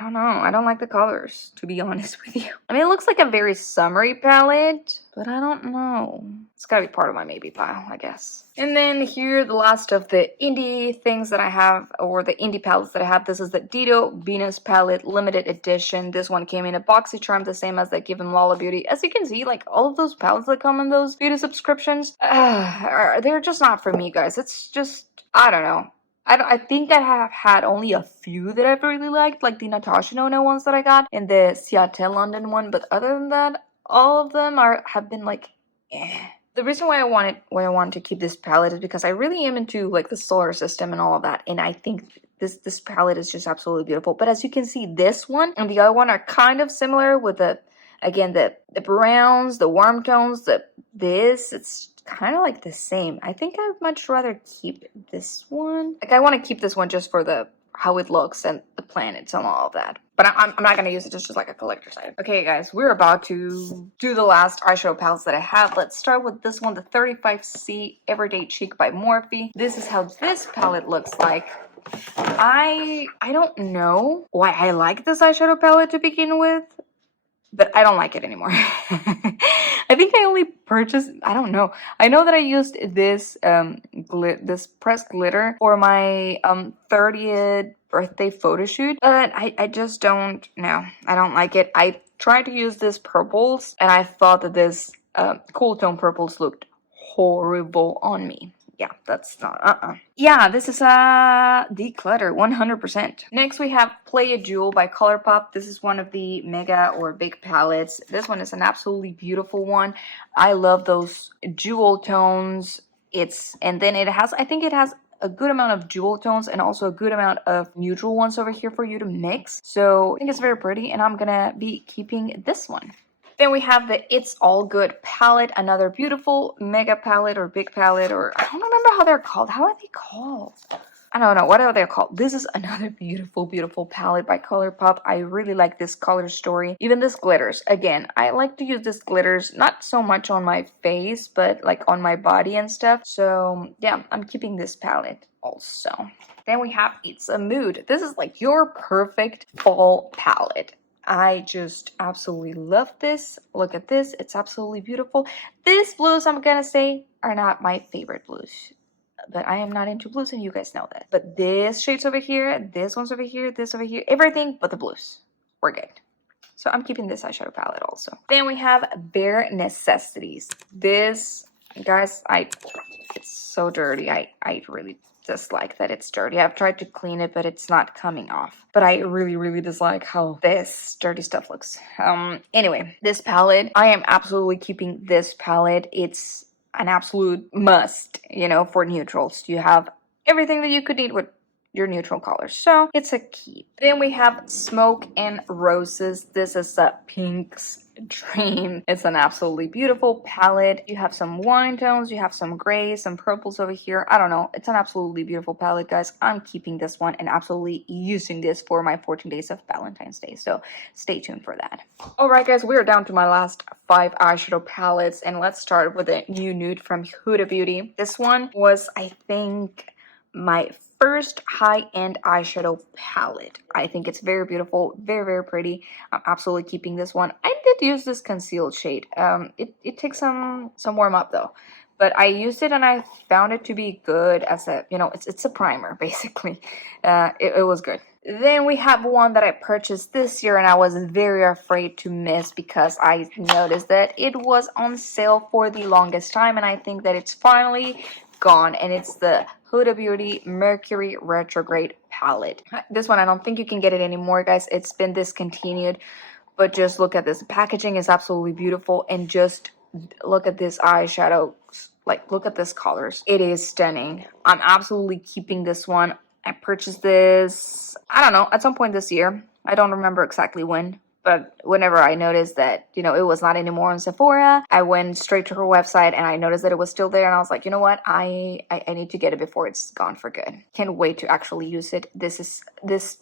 don't know. I don't like the colors, to be honest with you. I mean, it looks like a very summery palette, but I don't know. It's gotta be part of my maybe pile, I guess. And then here, the last of the indie things that I have, or the indie palettes that I have. This is the Dido Venus palette limited edition. This one came in a boxy charm, the same as the Give Them Lala Beauty. As you can see, like, all of those palettes that come in those beauty subscriptions, they're just not for me, guys. It's just, I don't know. I think I have had only a few that I've really liked, like the Natasha Nona ones that I got, and the Seattle London one, but other than that, all of them have been like, eh. The reason why I wanted to keep this palette is because I really am into, like, the solar system and all of that, and I think this palette is just absolutely beautiful. But as you can see, this one and the other one are kind of similar with the browns, the warm tones, it's kind of like the same. I think I'd much rather keep this one. Like, I want to keep this one just for how it looks and the planets and all of that. But I'm not going to use it just like a collector's item. Okay, guys, we're about to do the last eyeshadow palettes that I have. Let's start with this one, the 35C Everyday Cheek by Morphe. This is how this palette looks like. I don't know why I like this eyeshadow palette to begin with, but I don't like it anymore. I think I only purchased, I don't know. I know that I used this this pressed glitter for my 30th birthday photo shoot, but I just don't know. I don't like it. I tried to use these purples, and I thought that this cool tone purples looked horrible on me. Yeah, that's not, Yeah, this is a declutter, 100%. Next, we have Play a Jewel by ColourPop. This is one of the mega or big palettes. This one is an absolutely beautiful one. I love those jewel tones. And then it has, I think it has a good amount of jewel tones and also a good amount of neutral ones over here for you to mix. So I think it's very pretty, and I'm gonna be keeping this one. Then we have the It's All Good palette, another beautiful mega palette or big palette, or I don't remember how they're called. How are they called? I don't know. What are they called? This is another beautiful, beautiful palette by ColourPop. I really like this color story. Even this glitters. Again, I like to use this glitters, not so much on my face, but like on my body and stuff. So yeah, I'm keeping this palette also. Then we have It's a Mood. This is like your perfect fall palette. I just absolutely love this. Look at this. It's absolutely beautiful. These blues, I'm gonna say, are not my favorite blues. But I am not into blues, and you guys know that. But this shades over here, this one's over here, this over here, everything but the blues. We're good. So I'm keeping this eyeshadow palette also. Then we have Bare Necessities. This, guys, it's so dirty. I really dislike that it's dirty. I've tried to clean it, but it's not coming off. But I really, really dislike how this dirty stuff looks. Anyway, this palette, I am absolutely keeping this palette. It's an absolute must, you know, for neutrals. You have everything that you could need with your neutral colors, so it's a keep. Then we have Smoke and Roses. This is a Pink's Dream. It's an absolutely beautiful palette. You have some wine tones, you have some grays, some purples over here. I don't know, it's an absolutely beautiful palette, guys. I'm keeping this one and absolutely using this for my 14 days of Valentine's Day, so stay tuned for that. All right, guys, we are down to my last 5 eyeshadow palettes, and let's start with a new nude from Huda Beauty. This one was, I think, my first high-end eyeshadow palette. I think it's very beautiful, very, very pretty. I'm absolutely keeping this one. I did use this concealed shade. It takes some warm up though, but I used it and I found it to be good as a, you know, it's a primer basically. It was good. Then we have one that I purchased this year and I was very afraid to miss because I noticed that it was on sale for the longest time, and I think that it's finally gone, and it's the Huda Beauty Mercury Retrograde palette. This one, I don't think you can get it anymore, guys. It's been discontinued, but just look at this. The packaging is absolutely beautiful, and just look at this eyeshadow. Like, look at this colors. It is stunning. I'm absolutely keeping this one. I purchased this, I don't know, at some point this year. I don't remember exactly when. But whenever I noticed that, you know, it was not anymore on Sephora, I went straight to her website and I noticed that it was still there. And I was like, you know what? I need to get it before it's gone for good. Can't wait to actually use it. This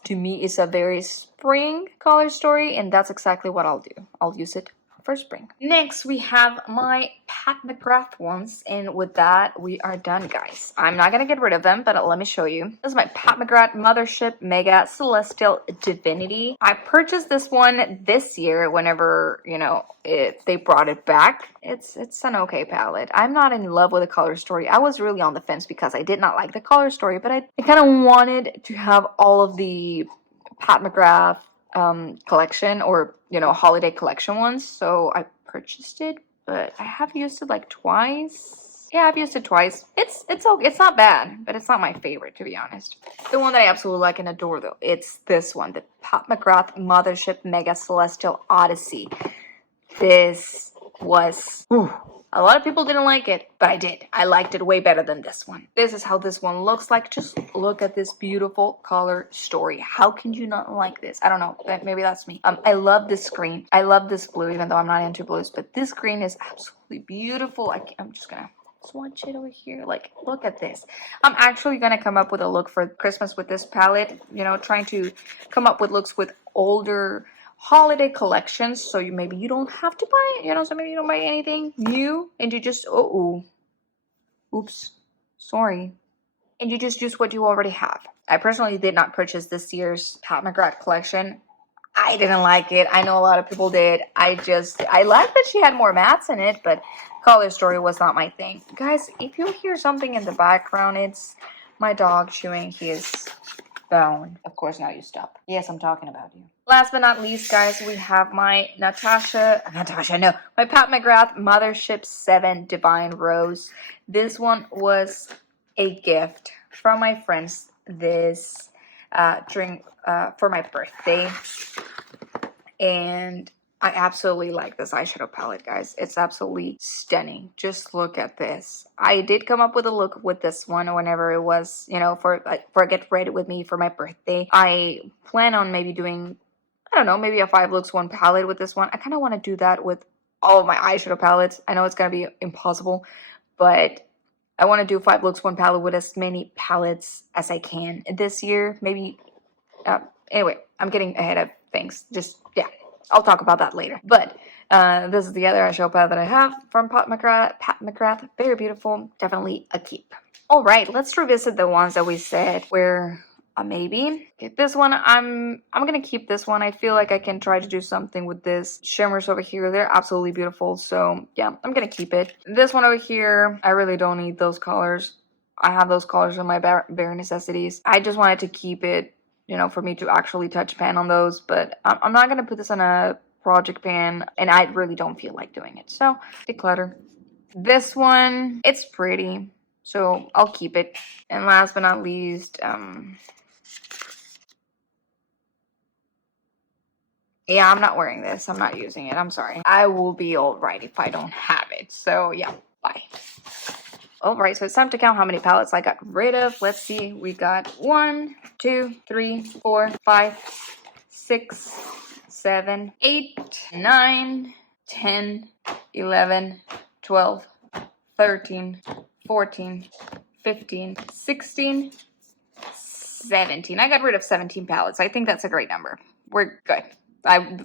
to me is a very spring color story, and that's exactly what I'll do. I'll use it for spring. Next, we have my Pat McGrath ones, and with that, we are done, guys. I'm not gonna get rid of them, but let me show you. This is my Pat McGrath Mothership Mega Celestial Divinity. I purchased this one this year whenever, you know, they brought it back. It's an okay palette. I'm not in love with the color story. I was really on the fence because I did not like the color story, but I kind of wanted to have all of the Pat McGrath collection, or, you know, holiday collection ones, so I purchased it, but I have used it like twice. Yeah, I've used it twice. It's okay. It's not bad, but it's not my favorite, to be honest. The one that I absolutely like and adore, though, it's this one, the Pat McGrath Mothership Mega Celestial Odyssey. This was, a lot of people didn't like it, but I did. I liked it way better than this one. This is how this one looks like. Just look at this beautiful color story. How can you not like this? I don't know. Maybe that's me. I love this green. I love this blue, even though I'm not into blues. But this green is absolutely beautiful. I'm just gonna swatch it over here. Like, look at this. I'm actually gonna come up with a look for Christmas with this palette. You know, trying to come up with looks with older holiday collections, so maybe you don't have to buy it, you know, so maybe you don't buy anything new and you just oops, sorry, and you just use what you already have. I personally did not purchase this year's Pat McGrath collection. I didn't like it. I know a lot of people did. I like that she had more mattes in it, but color story was not my thing. Guys, if you hear something in the background, it's my dog chewing his bone. Of course, now you stop. Yes, I'm talking about you. Last but not least, guys, we have my my Pat McGrath Mothership 7 Divine Rose. This one was a gift from my friends this during for my birthday, and I absolutely like this eyeshadow palette, guys. It's absolutely stunning. Just look at this. I did come up with a look with this one whenever it was, you know, for Get Ready With Me for my birthday. I plan on maybe doing, I don't know, maybe a 5 looks 1 palette with this one. I kind of want to do that with all of my eyeshadow palettes. I know it's going to be impossible, but I want to do 5 looks 1 palette with as many palettes as I can this year. Maybe, anyway, I'm getting ahead of things. Just, yeah, I'll talk about that later. But this is the other eyeshadow palette that I have from Pat McGrath. Very beautiful. Definitely a keep. All right, let's revisit the ones that we said were maybe. Okay, this one, I'm gonna keep this one. I feel like I can try to do something with this shimmers over here. They're absolutely beautiful, so yeah, I'm gonna keep it. This one over here, I really don't need those colors. I have those colors in my bare necessities. I just wanted to keep it, you know, for me to actually touch pan on those, but I'm not gonna put this on a project pan, and I really don't feel like doing it, so declutter. This one, it's pretty, so I'll keep it. And last but not least, yeah, I'm not wearing this. I'm not using it. I'm sorry. I will be all right if I don't have it. So, yeah, bye. All right, so it's time to count how many palettes I got rid of. Let's see. We got 1, 2, 3, 4, 5, 6, 7, 8, 9, 10, 11, 12, 13, 14, 15, 16, 17. I got rid of 17 palettes. I think that's a great number. We're good.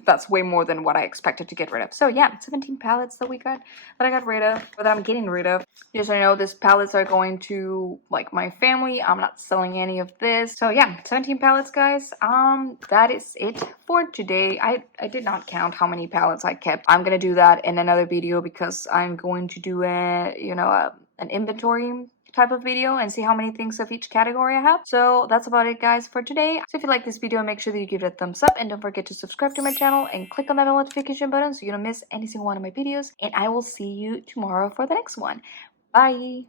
That's way more than what I expected to get rid of. So yeah, 17 palettes that I got rid of, or that I'm getting rid of. Just so you know, these palettes are going to like my family. I'm not selling any of this. So yeah, 17 palettes, guys. That is it for today. I did not count how many palettes I kept. I'm gonna do that in another video because I'm going to do an inventory type of video and see how many things of each category I have. So that's about it, guys, for today. So if you like this video, make sure that you give it a thumbs up, and don't forget to subscribe to my channel and click on that bell notification button so you don't miss any single one of my videos. And I will see you tomorrow for the next one. Bye.